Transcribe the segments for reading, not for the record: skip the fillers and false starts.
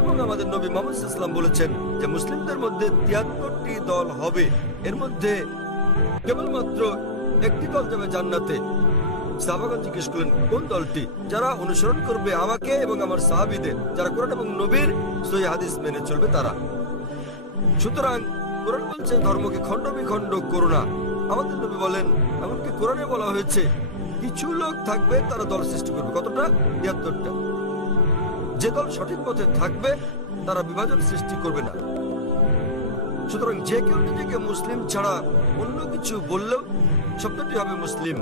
এবং আমাদের নবী মুহাম্মদ সাল্লাল্লাহু আলাইহি ওয়াসাল্লাম বলেছেন যে মুসলিমদের মধ্যে ৭৩টি দল হবে, এর মধ্যে কেবলমাত্র একটি দল যাবে জান্নাতে। সাহাবাগণ জিজ্ঞেস করলেন কোন দলটি? যারা অনুসরণ করবে আমাকে এবং আমার সাহাবীদের, যারা কোরআন এবং নবীর সহিহ হাদিস মেনে চলবে তারা। সুতরাং কোরআন বলছে ধর্মকে খণ্ড বিখণ্ড করো না। আমাদের নবী বলেন, এমনকি কোরআনে বলা হয়েছে কিছু লোক থাকবে তারা দল সৃষ্টি করবে। কতটা? ৭৩টা। যে দল সঠিক পথে থাকবে তারা বিভাজন সৃষ্টি করবে না। সুতরাং যে কেউ নিজেকে মুসলিম ছাড়া অন্য কিছু বললেও শব্দটি হবে মুসলিম।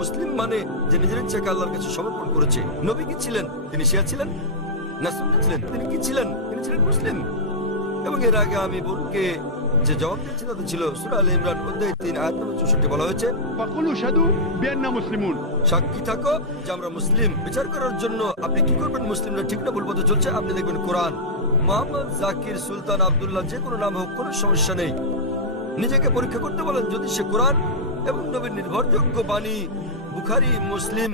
মুসলিম মানে যে নিজের ইচ্ছাকে আল্লাহর কাছে সমর্পণ করেছে। নবী কি ছিলেন? তিনি শিয়া ছিলেন না সুন্নি ছিলেন? তিনি কি ছিলেন? তিনি ছিলেন মুসলিম। এবং এর আগে আমি বোনকে যে জবাব দিয়েছি তাতে ছিল সূরা আলে ইমরান অধ্যায় ৩ আয়াত নম্বর ৬৪ বলা হয়েছে ফাকুলু শাদু বিআন্না মুসলিমুন, সাক্ষী থাকো যে আমরা মুসলিম। বিচার করার জন্য আপনি কি করবেন মুসলিমরা ঠিক না ভুল পথে চলছে? আপনি দেখবেন কোরআন। মোহাম্মদ জাকির, সুলতান, আব্দুল্লাহ, যে কোনো নাম হোক, কোনো সমস্যা নেই। নিজেকে পরীক্ষা করতে বলেন, যদি সে কোরআন এবং নবীর নির্ভরযোগ্য বাণী বুখারী, মুসলিম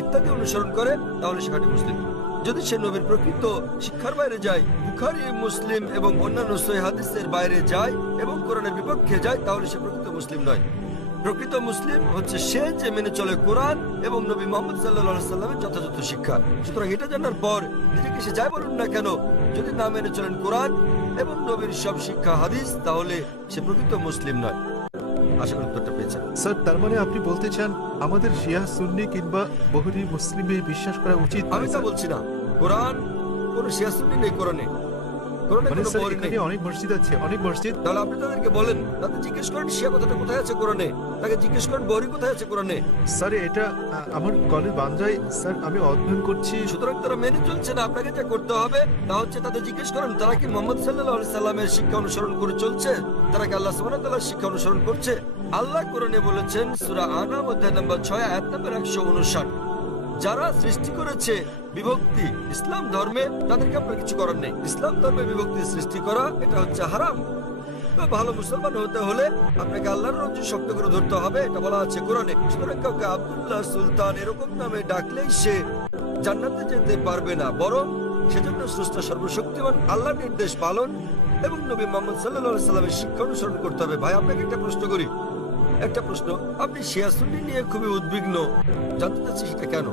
ইত্যাদি অনুসরণ করে তাহলে সে খাঁটি মুসলিম। যদি সে নবীর প্রকৃত শিক্ষার বাইরে যায়, বুখারী, মুসলিম এবং অন্যান্য সহিহ হাদিসের বাইরে যায় এবং কোরআনের বিপক্ষে যায়, তাহলে সে প্রকৃত মুসলিম নয়। প্রকৃত মুসলিম হচ্ছে সে যে মেনে চলে কোরআন এবং নবী মুহাম্মদ সাল্লাল্লাহু আলাইহি সাল্লামের যথাযথ শিক্ষা। সুতরাং এটা জানার পর নিজেকে সে যাই বলুন না কেন, যদি না মেনে চলেন কোরআন এবং নবীর সব শিক্ষা হাদিস, তাহলে সে প্রকৃত মুসলিম নয়। আশা করি উত্তরটা পেয়েছেন। স্যার, তার মানে আপনি বলতে চান আমাদের শিয়া, সুন্নি কিংবা বহুরি মুসলিমে বিশ্বাস করা উচিত? আমি তা বলছি না। কোরআন কোন শিয়া সুন্নি নেই কোরআনে। কোরআনে মানে কোনো স্যার, বই নেই। এখানে অনেক মসজিদ আছে, অনেক মসজিদ। তাহলে আপনি তাদেরকে বলেন, তাদের জিজ্ঞেস করেন শিয়া কথাটা কোথায় আছে কোরআনে, তাকে জিজ্ঞেস করেন বহরি কোথায় আছে কোরআনে। স্যার, এটা আমার কলেজ বান্দ্রায় স্যার আমি অধ্যয়ন করছি। সুতরাং তারা মেনে চলছে না। আপনাকে যা করতে হবে তা হচ্ছে তাদের জিজ্ঞেস করেন তারা কি মুহাম্মদ সাল্লাল্লাহু আলাইহি সাল্লামের শিক্ষা অনুসরণ করে চলছে, তারা কি আল্লাহ সুবহানাহু ওয়া তাআলার শিক্ষা অনুসরণ করছে। আল্লাহ কোরআনে বলেছেন সূরা আনাম অধ্যায় নম্বর 6 আয়াত নম্বর 159, যারা সৃষ্টি করেছে বিভক্তি ইসলাম ধর্মে, তাদেরকে আপনার কিছু করার নেই। ইসলাম ধর্মে বিভক্তি সৃষ্টি করা এটা হচ্ছে হারাম। ভালো মুসলমান হতে হলে আপনাকে আল্লাহর রজ্জু শক্ত করে ধরতে হবে, এটা বলা আছে কোরআনে। সুতরাং কাউকে আব্দুল্লাহ, সুলতান এরকম নামে ডাকলেই সে জান্নাতে যেতে পারবে না, বরং সেজন্য স্রষ্টা সর্বশক্তিমান আল্লাহর নির্দেশ পালন এবং নবী মুহাম্মদ সাল্লাল্লাহু আলাইহি সাল্লামের শিক্ষা অনুসরণ করতে হবে। ভাই, আপনাকে একটা প্রশ্ন করি, একটা প্রশ্ন। আপনি শিয়া সুন্নি নিয়ে খুবই উদ্বিগ্ন, জানতে চাচ্ছি সেটা কেন?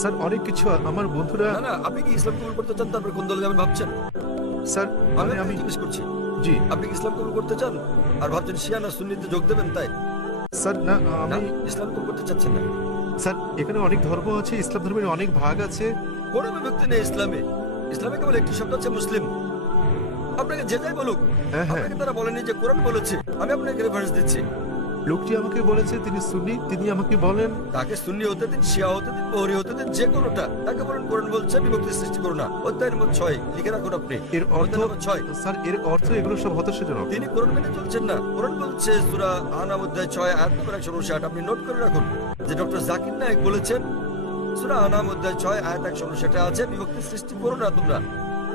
স্যার, অনেক কিছু আমার বন্ধুরা। না না, আপনি কি ইসলাম কবুল করতে চান? তারপরে কোন দলে যাবেন ভাবছেন? স্যার, মানে আমি আমি জিজ্ঞেস করছি, জি আপনি কি ইসলাম কবুল করতে চান আর ভাবছেন শিয়া না সুন্নিতে যোগ দেবেন? তাই স্যার, না না, আমি ইসলাম কবুল করতে চাচ্ছেন না। স্যার, এখানে অনেক ধর্ম আছে, ইসলাম ধর্মের অনেক ভাগ আছে। কোনো বিভক্তি নেই ইসলামে। ইসলামে কেবল একটি শব্দ আছে মুসলিম। আপনাকে যে যাই বলুক, হ্যাঁ হ্যাঁ, আপনাকে তারা বলেনি যে কোরআন বলেছে। আমি আপনাকে রেফারেন্স দিচ্ছি। লোকটি আমাকে বলেছে তিনি সুন্নি, তিনি আমাকে বলেন তাকে সুন্নি হতে দিন, শিয়া হতে দিন, বহরি হতে দিন, যে কোনোটা। তাকে বলেন কোরআন বলছে বিভক্তি সৃষ্টি করো না। অধ্যায় নম্বর 6 লিখে রাখুন আপনি। এর অর্থ। অধ্যায় নম্বর 6। স্যার, এর অর্থ এগুলো সব হতাশাজনক। তিনি কোরআন মেনে চলছেন না। কোরআন বলছে সূরা আনাম অধ্যায় 6 আয়াত নম্বর 159, আপনি নোট করে রাখুন যে ডক্টর জাকির নায়েক বলেছেন সূরা আনাম অধ্যায় 6 আয়াত 159 আছে বিভক্তি সৃষ্টি করো না তোমরা।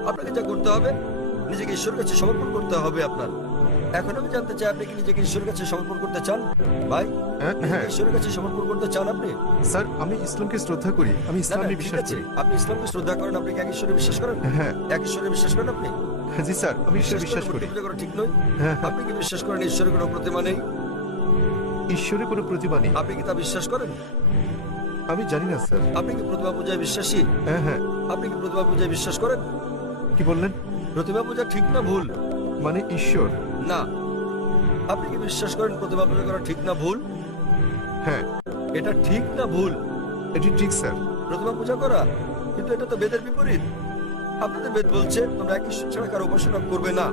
আপনাকে যা করতে হবে, নিজেকে ঈশ্বরের কাছে সমর্পণ করতে হবে আপনার। এখন আমি জানতে চাই, আপনি কি নিজেকে ঈশ্বরের কাছে সমর্পণ করতে চান? ভাই, হ্যাঁ নিজেকে হ্যাঁ ঈশ্বরের কাছে সমর্পণ করতে চান আপনি? স্যার, আমি ইসলামকে শ্রদ্ধা করি, আমি না, না, ইসলামে ঠিক বিশ্বাস আছে। করি। আপনি ইসলামকে শ্রদ্ধা করেন, আপনি কি এক ঈশ্বরে বিশ্বাস করেন? হ্যাঁ এক ঈশ্বরে বিশ্বাস করেন আপনি? জি স্যার, আমি ঈশ্বরে বিশ্বাস করি। মূর্তি পূজা করা ঠিক নয়। হ্যাঁ হ্যাঁ, আপনি কি বিশ্বাস করেন ঈশ্বরের কোনো প্রতিমা নেই? ঈশ্বরের কোনো প্রতিভা নেই। আপনি কি তা বিশ্বাস করেন? আমি জানি না স্যার। আপনি কি প্রতিমা পূজায় বিশ্বাসী? হ্যাঁ হ্যাঁ, আপনি কি প্রতিমা পূজায় বিশ্বাস করেন? কি বললেন? প্রতিমা পূজা ঠিক না ভুল? মানে ঈশ্বর? না। আপনি কি বিশ্বাস করেন প্রতিমা পূজা করা ঠিক না ভুল? হ্যাঁ, এটা ঠিক না ভুল? এটি ঠিক স্যার। প্রতিমা পূজা করা, কিন্তু এটা তো বেদের বিপরীত। আপনাদের বেদ বলছে তোমরা এক ঈশ্বর ছাড়া কারো উপাসনা করবে না।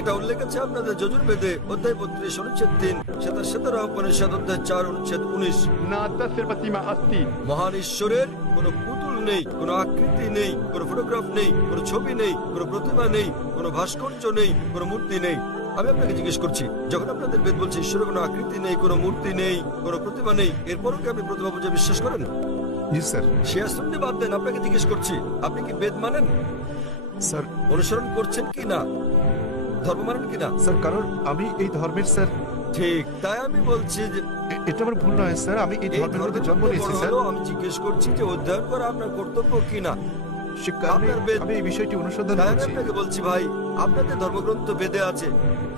এটা উল্লেখ আছে আপনাদের যজুর্বেদে অধ্যায় 32 অনুচ্ছেদ 3, শ্বেতার উপনিষদ অধ্যায় 4 অনুচ্ছেদ 19। না তাসির প্রতিমা আস্তি, মহান ঈশ্বরের কোনো পুতুল নেই, কোনো আকৃতি নেই, কোনো ফটোগ্রাফ নেই, কোনো ছবি নেই, কোনো প্রতিমা নেই, কোনো ভাস্কর্য নেই, কোনো মূর্তি নেই। আমি আপনাকে জিজ্ঞেস করছি, যখন আপনাদের বেদ বলছে ঈশ্বরের কোনো আকৃতি নেই, কোনো মূর্তি নেই, কোনো প্রতিমা নেই, এরপরও কি আপনি প্রতিমা পূজা বিশ্বাস করেন? জি স্যার। শিয়া সুন্নি বাদ দেন, আপনাকে জিজ্ঞেস করছি, আপনি কি বেদ মানেন? স্যার, অনুসরণ করছেন কি না? ধর্ম মানেন কি না? স্যার, কারণ আমি এই ধর্মের স্যার। ঠিক, তাই আমি বলছি যে এটা আমার ভুল নয় স্যার, আমি এই এই ধর্মের মধ্যে ধর্মের জন্ম মধ্যে নিয়েছি বড় স্যার। হলেও আমি জিজ্ঞেস করছি যে অধ্যয়ন করা আপনার কর্তব্য কি না। সে কারণে আপনার বেদ- আমি এই বিষয়টি অনুসন্ধান তাই আমি করছি। আপনাকে বলছি ভাই, আপনাদের ধর্মগ্রন্থ বেদে আছে,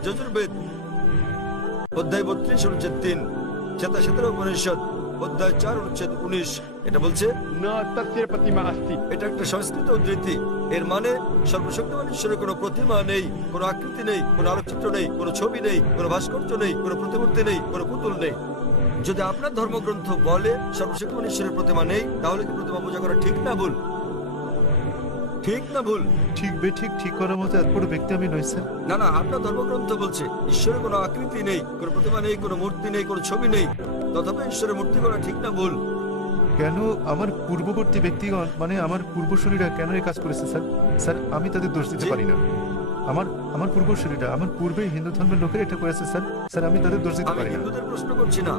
যজুর্বেদ অধ্যায় 32 অনুচ্ছেদ 3, 17 উপনিষদ অধ্যায় 4 অনুচ্ছেদ 19, এটা বলছে, न तस्य प्रतिमा अस्ति। এটা একটা সংস্কৃত উদ্ধৃতি। এর মানে সর্বশক্তিমান ঈশ্বরের কোনো প্রতিমা নেই, কোনো আকৃতি নেই, কোনো আলোকচিত্র নেই, কোনো ছবি নেই, কোনো ভাস্কর্য নেই, কোনো প্রতিমূর্তি নেই, কোনো পুতুল নেই। যদি আপনার ধর্মগ্রন্থ বলে সর্বশক্তিমান ঈশ্বরের প্রতিমা নেই, তাহলে কি প্রতিমা পূজা করা ঠিক না ভুল? ঠিক না ভুল? ঠিক বেঠিক ঠিক করার মতো এত বড় ব্যক্তি আমি নই স্যার। না না, আপনার ধর্মগ্রন্থ বলছে ঈশ্বরের কোনো আকৃতি নেই, কোনো প্রতিমা নেই, কোনো মূর্তি নেই, কোনো ছবি নেই, তথাপি ঈশ্বরের মূর্তি করা ঠিক না ভুল? কেন আমার পূর্ববর্তী ব্যক্তিগণ মানে আমার পূর্বসূরীরা কেন এই কাজ করেছে স্যার? স্যার আমি তাদের দোষ দিতে জি। পারি না। আমার আমার পূর্বসূরীরা আমার পূর্বে হিন্দু ধর্মের লোকেরা এটা করেছে স্যার। স্যার আমি তাদের দোষ দিতে আমি পারি না। হিন্দুদের প্রশ্ন করছি না,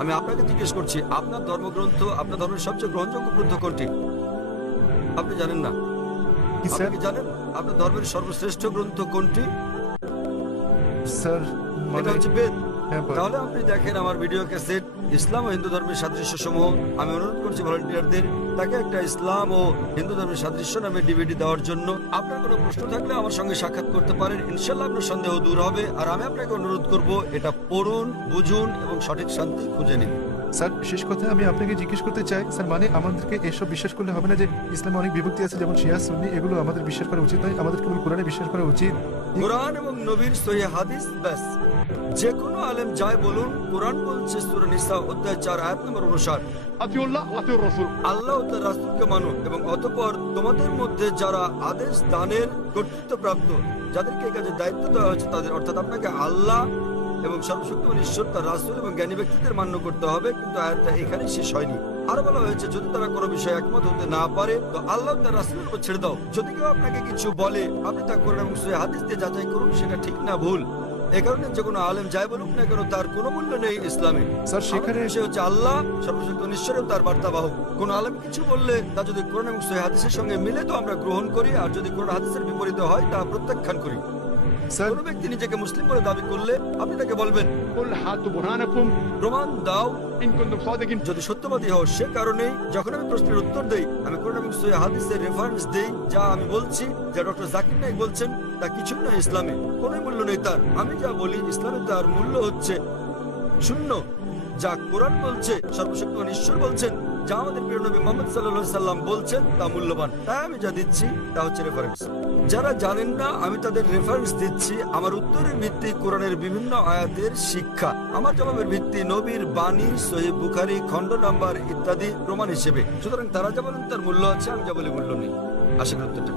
আমি আপনাকে জিজ্ঞেস করছি, আপনার ধর্মগ্রন্থ, আপনার ধর্মের সবচেয়ে গ্রহণযোগ্য গ্রন্থ কোনটি? আপনি জানেন না? কি আপনি স্যার? কি জানেন আপনার ধর্মের সর্বশ্রেষ্ঠ গ্রন্থ কোনটি? স্যার এটা মানে হচ্ছে বেদ। হ্যাঁ বল। তাহলে আপনি দেখেন আমার ভিডিও ক্যাসেট ইসলাম ও হিন্দু ধর্মের সাদৃশ্য সমূহ। আমি অনুরোধ করছি ভলান্টিয়ারদের তাকে একটা ইসলাম ও হিন্দু ধর্মের সাদৃশ্য নামে ডিভিডি দেওয়ার জন্য। আপনার কোনো প্রশ্ন থাকলে আমার সঙ্গে সাক্ষাৎ করতে পারেন, ইনশাল্লাহ আপনার সন্দেহ দূর হবে। আর আমি আপনাকে অনুরোধ করব, এটা পড়ুন, বুঝুন এবং সঠিক শান্তি খুঁজে নিন। স্যার শেষ কথা আমি আপনাকে জিজ্ঞেস করতে চাই স্যার, মানে আমাদেরকে এসব বিশ্বাস করলে হবে না যে ইসলামে অনেক বিভক্তি আছে, যেমন শিয়া সুন্নি, এগুলো আমাদের বিশ্বাস করা উচিত নয়, আমাদের কেবল কোরআনে বিশ্বাস করা উচিত। কোরআন এবং নবীর সহিহ হাদিস ব্যাস। যে কোনো আলেম যায় বলুন, কোরআন বলছে সূরা নিসা অধ্যায় 4 আয়াত নম্বর 59, अतिउल्लाह अतिउर रसूल। আল্লাহ ও তার রাসূলকে মানো এবং অতঃপর তোমাদের মধ্যে যারা আদেশ দানের কর্তৃত্বপ্রাপ্ত, যাদেরকে এই কাজে দায়িত্ব দেওয়া হয়েছে তাদের, অর্থাৎ আপনাকে আল্লাহ এবং সর্বশক্তিমান ঈশ্বর, তার রাসূল এবং জ্ঞানী ব্যক্তিদের মান্য করতে হবে। কিন্তু আয়াতটা এখানেই শেষ হয়নি। আরো বলা হয়েছে, যদি তারা কোনো বিষয়ে একমত হতে না পারে তো আল্লাহ তার রাসূলের উপর ছেড়ে দাও। যদি কেউ আপনাকে কিছু বলে, আপনি তা কোরআন এবং সহিহ হাদিস দিয়ে যাচাই করুন সেটা ঠিক না ভুল। এ কারণে যে কোনো আলেম যাই বলুক না কেন, তার কোনো মূল্য নেই ইসলামে। স্যার সেখানে সে হচ্ছে আল্লাহ, সর্বশক্তিমান ঈশ্বর এবং তার বার্তাবাহক। কোন আলেম কিছু বললে তা যদি কোরআন এবং সহিহ হাদিসের সঙ্গে মিলে তো আমরা গ্রহণ করি, আর যদি কোরআন হাদিসের বিপরীতে হয় তা প্রত্যাখ্যান করি। স্যার কোন ব্যক্তি নিজেকে মুসলিম বলে দাবি করলে আপনি তাকে বলবেন, कुल हाथु बुरहानकुम প্রমাণ দাও इन कुंतुम सादिकिन। যদি সত্যবাদী হও। সে কারণেই যখন আমি প্রশ্নের উত্তর দেই, আমি কোরআন এবং সহিহ হাদিসের রেফারেন্স দেই। যা আমি বলছি, যা ডক্টর জাকির নায়েক বলছেন, তা কিছুই নয় ইসলামে, কোনো মূল্য নেই তার। আমি যা বলি ইসলামে তার মূল্য হচ্ছে শূন্য। যা কোরআন বলছে, সর্বশক্তিমান ঈশ্বর বলছেন, যা আমাদের প্রিয় নবী মুহাম্মদ সাল্লাল্লাহু আলাইহি সাল্লাম বলছেন, তা মূল্যবান। তাই আমি যা দিচ্ছি তা হচ্ছে রেফারেন্স। যারা জানেন না আমি তাদের রেফারেন্স দিচ্ছি। আমার উত্তরের ভিত্তি কোরআনের বিভিন্ন আয়াতের শিক্ষা, আমার জবাবের ভিত্তি নবীর বাণী, সহিহ বুখারী খণ্ড নাম্বার ইত্যাদি প্রমাণ হিসেবে। সুতরাং তারা যা বলেন তার মূল্য আছে, আমি যা বলি মূল্য নেই। আশা করি উত্তরটা